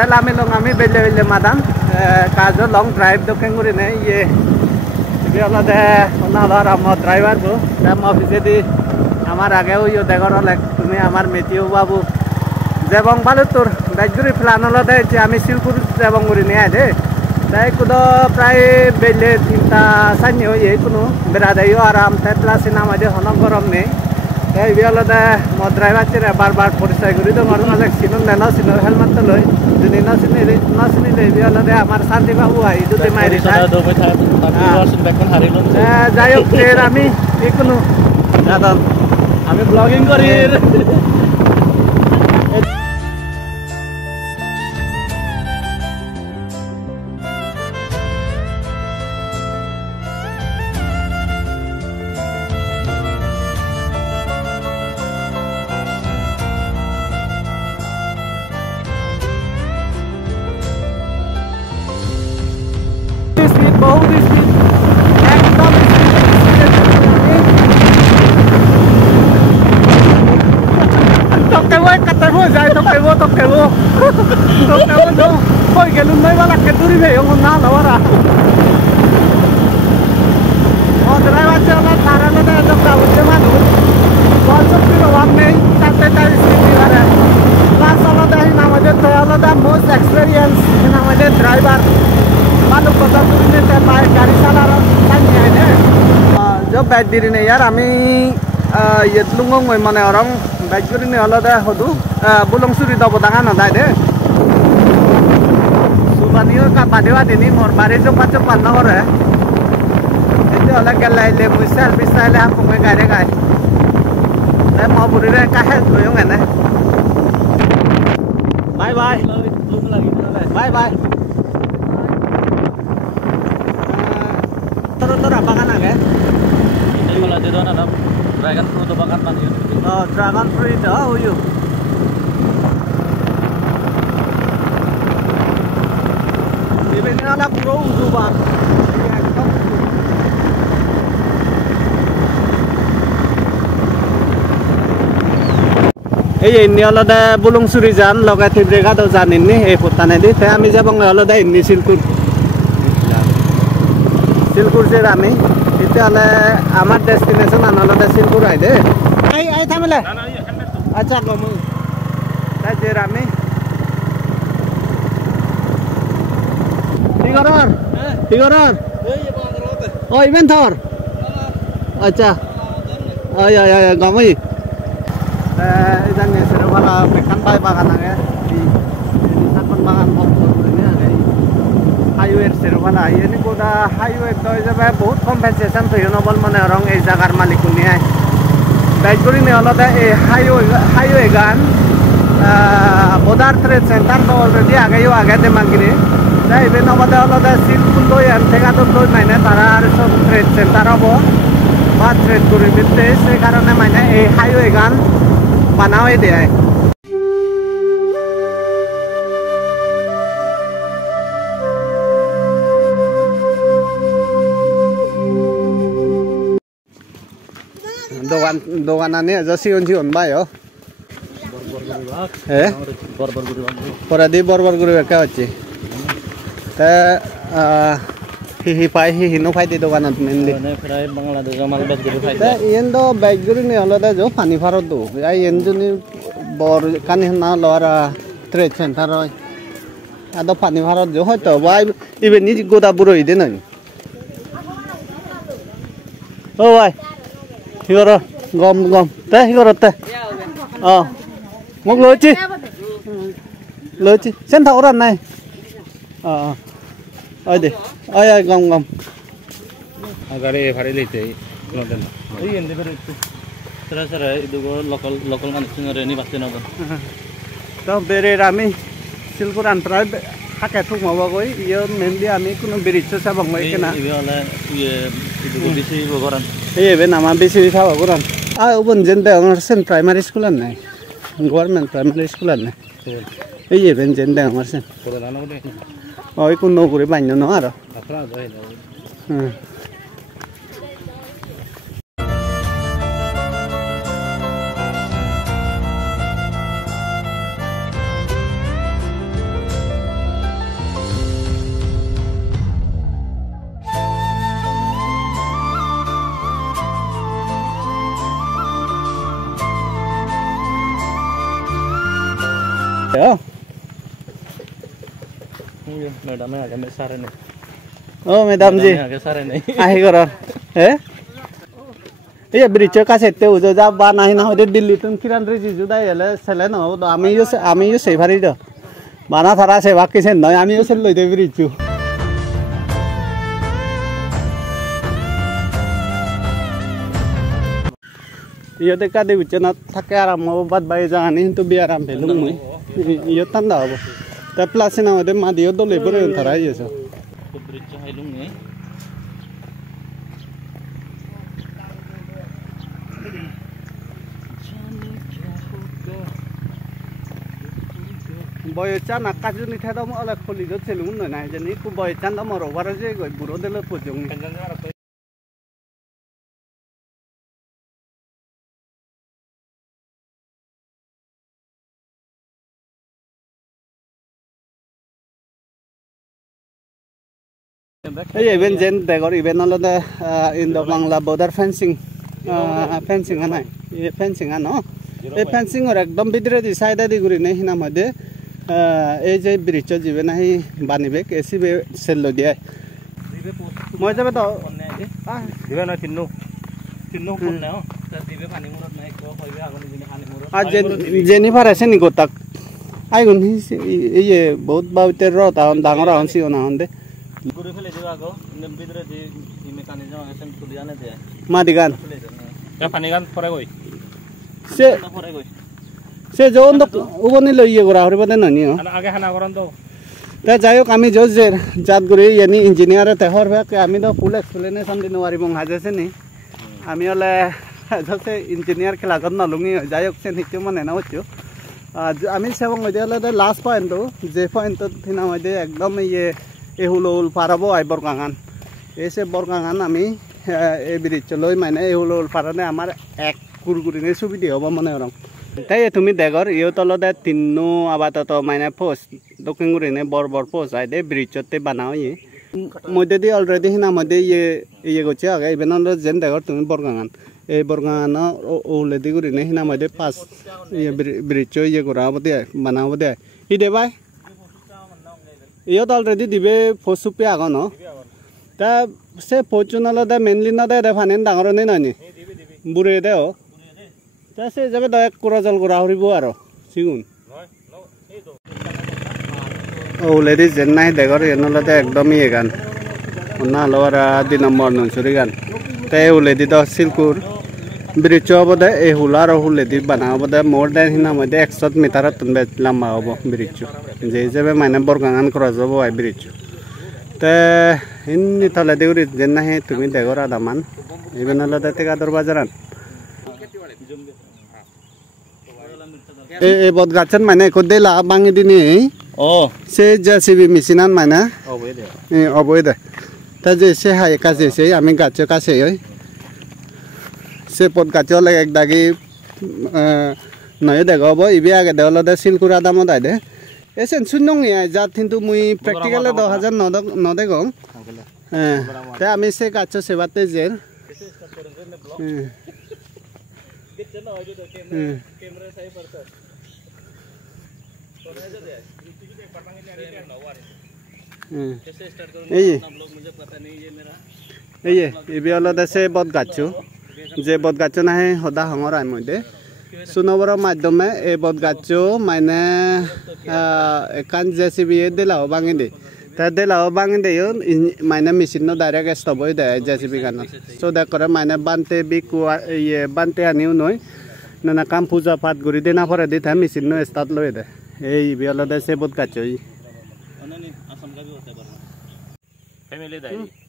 তাহলে আমি বেলে বেলে মাদান কাজও লং ড্রাইভ দক্ষিণ করে নেই ইয়ে আলাদা ওনার আমার ড্রাইভার গো অফিসে দি আমার আগেও ইয়ে দেখর তুমি আমার মেটিও বাবু যেবং ভালো তোর বাইকগুড়ি প্লান হলদে যে আমি শিলপুর যেবং করে নিয়ে দে তাই কোনো প্রায় বেলে 3টা 4 হয়ে কোনো বেড়া দেয় আরাম তাই প্লাস নামাজে হনক গরম নেই তাই আলাদা মদ ড্রাইভার চেয়ে বারবার পরিচয় করি তো মরণ অনেক চিনুন না চিনুন হেলমেট তো লই যদি নচিনিলে আলাদা আমার শান্তি বাবু আই যদি মাইরি যাই হোক আমি কোনো আমি ব্লগিং করি बहुत एकदम tokay mo jai tokay mo no hoy gelun mai wala ke duri bhe on na lawara o driver chala tara na da dokta utte manu WhatsApp ki wan nei tate tai sthiti hare class ala da hi namaje to ala da most experience in amaje driver मानो पता तो नहीं था पाए गाड़ी चला रहा था नहीं है जब बैठ दी रही यार हमें ये लुंगों में मने orang बैठ दी रही अलग है हो तो बुलंग सुरी तो बताना ना दाए दे सुबह नियो का बादेवा देनी मोर बारे जो पाँच पन्ना हो रहा है इतने अलग क्या ले मुझसे अलविस्ता ले हम कुमें गारे गाए ले माँ बुरी रहे काहे लोयों है ना bye bye bye bye Terus apa kan agak? Ini malah di sana ada dragon fruit apa kan tadi? Oh dragon fruit, oh you. Ini ada burung juga. ini ada bulung surijan, logat mereka tuh jan ini, putan ini. Tapi kami jawab nggak ada ini silkur. শিলপুর যে আমি তেতিয়াহ'লে আমাৰ destination আনলতে শিলপুৰ I they আই থামিলে আচ্ছা কম তাই যে আমি কি কৰৰ ও ইভেন থৰ আচ্ছা আই গমই জানি আছে ভালা বেখান পাই বাগান আগে চাকন বাগান highway servala ini kuda highway to jabe bahut compensation to nobel mane orang ei jagar malik kuni ai baiguri ne alada ei highway gan bodar trade center to already age de mangire tai be namade alada silpul loi an thega to loi maine tara ar sob trade center hobo ba trade kuri bitte se karone maine ei highway gan banawai de ai doganannya aja siun bay yo pora di bor guru ka hoche ta hi pai hi no pai di doganan mainly prai bangladesh mal bag guru pai ta yen do bag guru ni alada jo pani farod do ai yen juni bor kan na lora trade center roi ado pani farod jo hoyto bai even ni goda buro ide nai o bai Higoro, gom, teh higoro teh. Oh, mau loci, sen tahu orang naik. Deh, gom. Agar ini hari lite, nonton. Ini yang diberi itu. Serasa itu lokal manusia ini pasti nonton. Tahu beri rami, silpuran tribe. Hakai tuh mau bawa iya mainly kami kuno beri itu siapa mau ikena. Iya oleh itu bisi bagoran. Iya ben nama bisi bisa bagoran. Ubun jende orang sen primary school an nih, government primary school an nih. Iya ben jende orang sen. Oh ikut nukuri banyak no aro. हो madam आगे में सारे नहीं ओ madam जी आगे सारे नहीं আহি করা হে এই ব্রিজের কাছে তে উজো যা বা নাই না হইতে দিল্লি তুম কিরান রে জিজু দাই এলে ছেলে ন আমিও সেই ভারি দ বানা থারা সে বাকি সেন নয় আমিও সেন লইতে ব্রিজু ইয়ে দেখা দে বিচে না থাকে আরাম বাদ বাই জানি কিন্তু বি আরাম পেলুম মুই ইয়ে তান্দা হবো তা প্লাস না হইতে মা দিও দলে পরে থারা ইয়েছে ब्रिज हाइलुम ने বয়চান আকাজুনি থাদম অলা খলি দ সেলুম না জানি কু বয়চান দম রবার যে বুড়ো দেল পজং এই ইভেন্ট যেন দেগর ইভেন্ট হলো the Indo Bangla border fencing fencing আনাই এই ফেন্সিং আনো এই ফেন্সিং ওর একদম ভিতরে দি সাইডে দি গুরি নাই হিনা মধ্যে এই যে ব্রিজ জিবে নাই বানিবে এসিবে সেল দিয়ে মই যাবে তো দিবে না তিন্নু তিন্নু কোন না তা দিবে পানি মুরত নাই কো কইবে আগনি দিনে পানি মুরত আজ জেনিফার আছে নি গোটাক আইগুন এই বহুত বাউতে রতা ডাঙর হনছি না হন্দে গুরি ফেলে দিবা গো ভিতরে দি মেকানিজম আছে তুলি জানে দে মাদিগান তা পানি গান পরে কই সে পরে কই সে জন তো উগনি লইয়ে গরা হরিব দে ননি আগে হানা করন তো তা যাই হোক আমি যে জাত গুরি ইয়ানি ইঞ্জিনিয়ারে তেহর ভাকে আমি তো ফুল এক্সপ্লেনেশন দিন ওয়ারি মং হাজেছে নি আমি হলে জসে ইঞ্জিনিয়ার খেলা কর নলুঙি যাই হোক সে নিতে মনে না হচ্ছে আমি সেবং হইতে হলে লাস্ট পয়েন্ট যে পয়েন্ট থিনা হইতে একদম ইয়ে এহুলুল পারাবো আই বরগাঙান এসে বরগাঙান আমি এই ব্রিজ লই মানে এহুলুল পারানে আমার এক কুরকুরিনে সুবিধা হব মনে রং তাই তুমি দেখর ইয়ে তলতে তিন্নু আবাদত মানে post দক্ষিণগুরিনে Boro Boro post I they ব্রিজতে বানাও ইয়ে মধ্যে দিয়ে অলরেডি হিনা মধ্যে ইয়ে করছে আগে ইভেন যেন দেখর তুমি বরগাঙান এই বরগাঙান ওলেদি গুরিনে হিনা মধ্যে পাঁচ ইয়ে ব্রিজ ইয়ে করা হব দে বানাব দে ই দে ভাই ইয়ত অলরেডি দিবে ফসুপে আগ ন তা সে ফচুনলে মেনলি না দে ফানেন ডাঙর নেই ননি বুড়ে দে তা সে যাবে দয়া কুড়া জল করা হরিব আর সিগুন ওলেদি যেন নাই দেখর এনলে একদমই এ গান না লওয়ার 2 নম্বর নঞ্চুরি গান তাই ওলেদি দ সিলকুর ব্রিজ হব দে এই হুলার হুলেদি বানা হব দে মোর দেন হিনা মধ্যে 100 মিটার তুনবে লম্বা হব ব্রিজ যে হিসাবে মানে বরগাঙান করা যাব আই ব্রিজ তে হিন্দি তলে দেউরি যেন নাহে তুমি দেখর আদামান ইভেন হলে টেকা দর বাজারান এই বদ গাছন মানে কদে লা বাঙি দিনি ও সে জেসিবি মেশিনান মানে অবৈ দে তা যে সে হাই কাছে সে আমি গাছে কাছে ওই সে পদ গাছে হলে এক দাগি নয় দেখাব ইবি আগে দেওয়ালে দে সিলকুরা দামত আই দে এসেন শূন্য যাত কিন্তু মুই প্র্যাকটিক্যালে 10,000 নদে গম হ্যাঁ তা আমি সে গাছ সেবাতে জের ইবি হল দেশে বদ গাছু যে বদ গাছু নাহে সদা হঙর আই মধ্যে সুনবর মাধ্যমে এই বদ গাছু মানে একান জেসিবি দিলাও বাঙি দে তা দিলাও বাঙি দে মানে মেশিন ডাইরেক্ট স্টপ হয়ে দেয় জেসিবি গানত সো দেখ করে মানে বানতে বিকুয়া ইয়ে বানতে আনিও নয় না কাম পূজা পাঠ করি দে না পরে দি থাকে মেশিন স্টার্ট লই দে এই ইবি হল দেশে বদ গাছু ফ্যামিলি দাই